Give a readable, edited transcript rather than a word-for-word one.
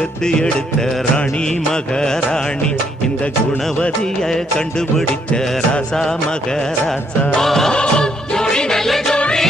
பெத்து எடுத்த ராணி மகாராணி இந்த குணவதிய கண்டுபிடிச்ச ராசா மகராசா. ஜோடி நல்ல ஜோடி